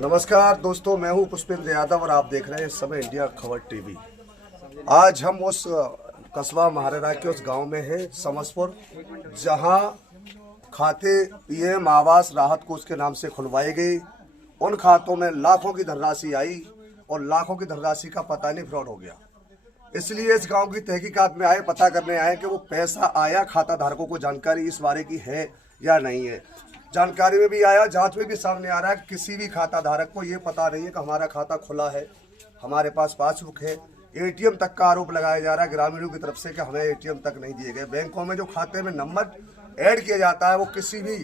नमस्कार दोस्तों, मैं हूं पुष्पेंद्र यादव और आप देख रहे हैं इस समय इंडिया खबर टीवी। आज हम उस कस्बा महारारा के उस गांव में हैं समसपुर, जहां खाते पीएम आवास राहत कोष के नाम से खुलवाई गई। उन खातों में लाखों की धनराशि आई और लाखों की धनराशि का पता नहीं फ्रॉड हो गया। इसलिए इस गांव की तहकीकात में आए, पता करने आए कि वो पैसा आया, खाता धारकों को जानकारी इस बारे की है या नहीं है। जानकारी में भी आया, जांच में भी सामने आ रहा है कि किसी भी खाता धारक को ये पता नहीं है कि हमारा खाता खुला है, हमारे पास पासबुक है। एटीएम तक का आरोप लगाया जा रहा है ग्रामीणों की तरफ से कि हमें एटीएम तक नहीं दिए गए। बैंकों में जो खाते में नंबर ऐड किया जाता है वो किसी भी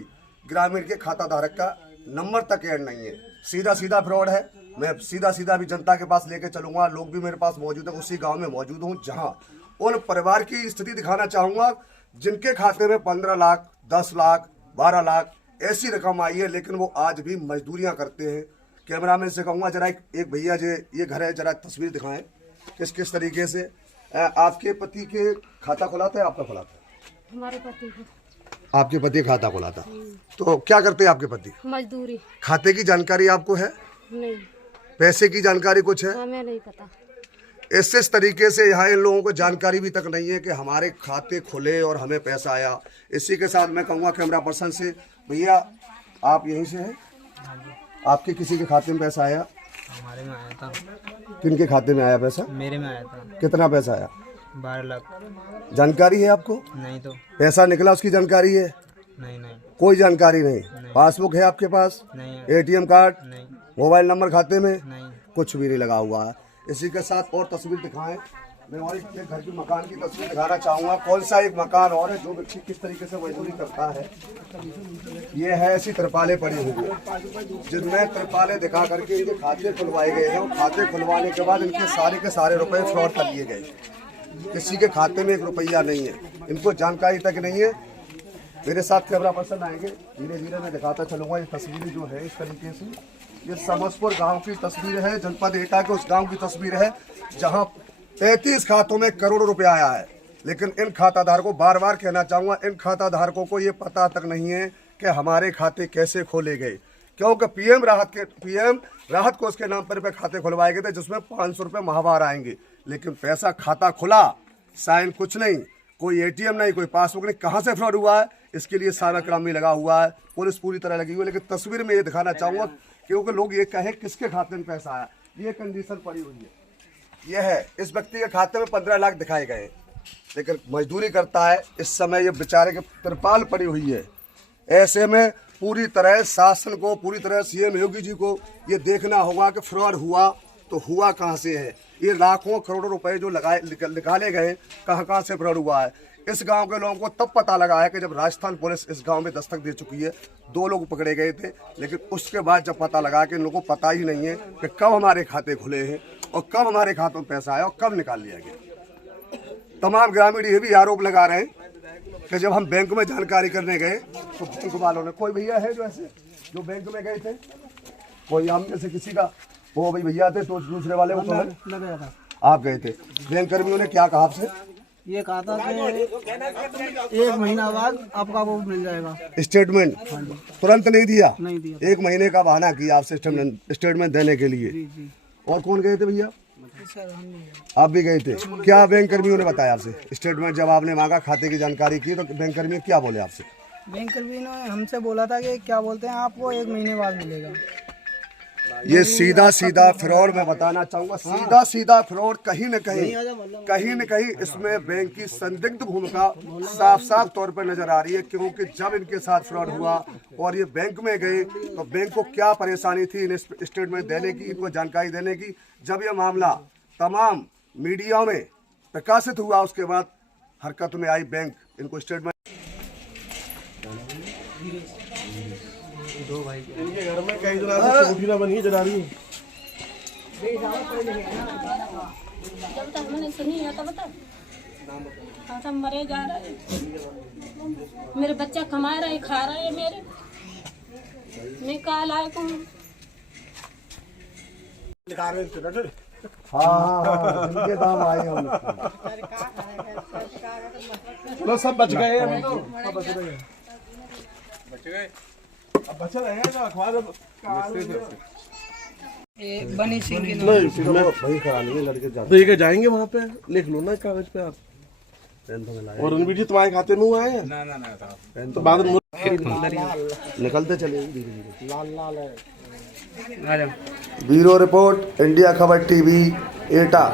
ग्रामीण के खाता धारक का नंबर तक ऐड नहीं है। सीधा सीधा फ्रॉड है। मैं सीधा भी जनता के पास लेके चलूंगा। लोग भी मेरे पास मौजूद है, उसी गाँव में मौजूद हूँ जहाँ उन परिवार की स्थिति दिखाना चाहूँगा जिनके खाते में 15 लाख, 10 लाख, 12 लाख ऐसी रकम आई है, लेकिन वो आज भी मजदूरियां करते हैं। कैमरामैन से कहूँगा जरा एक भैया जी ये घर है, जरा तस्वीर दिखाएं किस किस तरीके से आपके पति के खाता खुला था, आपका खुला था? हमारे पति को। आपके पति खाता खुला था, तो क्या करते हैं आपके पति? मजदूरी। खाते की जानकारी आपको है? नहीं। पैसे की जानकारी कुछ है? हमें नहीं पता। इस तरीके से यहाँ इन लोगों को जानकारी भी तक नहीं है कि हमारे खाते खुले और हमें पैसा आया। इसी के साथ मैं कहूँगा कैमरा पर्सन से, भैया आप यहीं से हैं? आपके किसी के खाते में पैसा आया? हमारे में आया था। किन के खाते में आया पैसा? मेरे में आया था। कितना पैसा आया? 12 लाख। जानकारी है आपको? नहीं तो। पैसा निकला उसकी जानकारी है? नहीं। कोई जानकारी नहीं। पासबुक है आपके पास? नहीं। ATM card? नहीं। मोबाइल नंबर खाते में? नहीं। कुछ भी नहीं लगा हुआ है। इसी के साथ और तस्वीर दिखाएं। मैं और एक घर की मकान की तस्वीर दिखाना चाहूँगा। कौन सा एक मकान और है जो व्यक्ति किस तरीके से मजदूरी करता है। ये है ऐसी तिरपालें पड़ी हुई है जिनमें तिरपालें दिखा करके इनके खाते खुलवाए गए हैं। और खाते खुलवाने के बाद इनके के सारे रुपए फ्रॉड कर लिए गए। किसी के खाते में 1 रुपया नहीं है, इनको जानकारी तक नहीं है। मेरे साथ कैमरा पर्सन आएंगे, धीरे धीरे मैं दिखाता चलूँगा। ये तस्वीरें जो है इस तरीके से, ये समसपुर गांव की तस्वीर है, जनपद एटा के उस गांव की तस्वीर है जहां 35 खातों में करोड़ों रुपया आया है। लेकिन इन खाताधारकों, बार बार कहना चाहूँगा, इन खाताधारकों को ये पता तक नहीं है कि हमारे खाते कैसे खोले गए। क्योंकि पीएम राहत कोष के नाम पर खाते खुलवाए गए थे जिसमें 500 रुपये माहवार आएंगे। लेकिन पैसा खाता खुला, साइन कुछ नहीं, कोई एटीएम नहीं, कोई पासबुक नहीं। कहाँ से फ्रॉड हुआ है इसके लिए सारा काम भी लगा हुआ है, पुलिस पूरी तरह लगी हुई है। लेकिन तस्वीर में ये दिखाना चाहूँगा क्योंकि लोग ये कहें किसके खाते में पैसा आया। ये कंडीशन पड़ी हुई है, ये है इस व्यक्ति के खाते में 15 लाख दिखाए गए, लेकिन मजदूरी करता है। इस समय ये बेचारे के तिरपाल पड़ी हुई है। ऐसे में पूरी तरह शासन को, पूरी तरह सीएम योगी जी को ये देखना होगा कि फ्रॉड हुआ तो हुआ कहाँ से है। ये लाखों करोड़ों रुपए जो निकाले गए, कहाँ से फ्रॉड हुआ है। इस गांव के लोगों को तब पता लगा है कि जब राजस्थान पुलिस इस गांव में दस्तक दे चुकी है। 2 लोग पकड़े गए थे, लेकिन उसके बाद जब पता लगा कि इन लोगों को पता ही नहीं है कि कब हमारे खाते खुले हैं और कब हमारे खातों में पैसा आया और कब निकाल लिया गया। तमाम ग्रामीण ये भी आरोप लगा रहे हैं कि जब हम बैंक में जानकारी करने गए तो बैंक वालों ने, कोई भैया है जो ऐसे जो बैंक में गए थे, कोई हम में से किसी का वो भाई भैया थे तो दूसरे वाले को आप गए थे, बैंक कर्मियों ने क्या कहा आपसे? ये कहा था कि 1 महीना बाद आपका वो मिल जाएगा स्टेटमेंट। तुरंत नहीं दिया? नहीं दिया। 1 महीने का बहाना किया आपसे स्टेटमेंट देने के लिए। जी। और कौन गए थे भैया? आप भी गए थे। क्या बैंक कर्मियों ने बताया आपसे? स्टेटमेंट जब आपने मांगा, खाते की जानकारी की, तो बैंक कर्मी क्या बोले आपसे? बैंक कर्मी ने हमसे बोला था कि क्या बोलते हैं आपको 1 महीने बाद मिलेगा। ये सीधा फ्रॉड मैं बताना चाहूंगा, सीधा फ्रॉड। कहीं न कहीं इसमें बैंक की संदिग्ध भूमिका साफ तौर पर नजर आ रही है। क्योंकि जब इनके साथ फ्रॉड हुआ और ये बैंक में गए तो बैंक को क्या परेशानी थी इन स्टेटमेंट देने की, इनको जानकारी देने की। जब ये मामला तमाम मीडिया में प्रकाशित हुआ उसके बाद हरकत में आई बैंक, इनको स्टेटमेंट। इनके घर में कई दिनों बनी जला रही है। जब तक हमने सुनी है तब तक हम मरे जा रहे हैं। मेरे बच्चा कमा रहे, खा रहे मेरे, मैं कहा लायक हूँ। हाँ, जिनके दाम आए हम चलो सब बच गए, अभी तो सब बच गए। बनी सिंह की वही करानी है लड़के जाते तो ये जाएंगे वहाँ पे, लिख लो ना कागज पे आप। और रणवीर जी तुम्हारे खाते में हुआ है ना? तो बाद में निकलते चले धीरे धीरे। लाल लाल है। ब्यूरो रिपोर्ट, इंडिया खबर टीवी, एटा।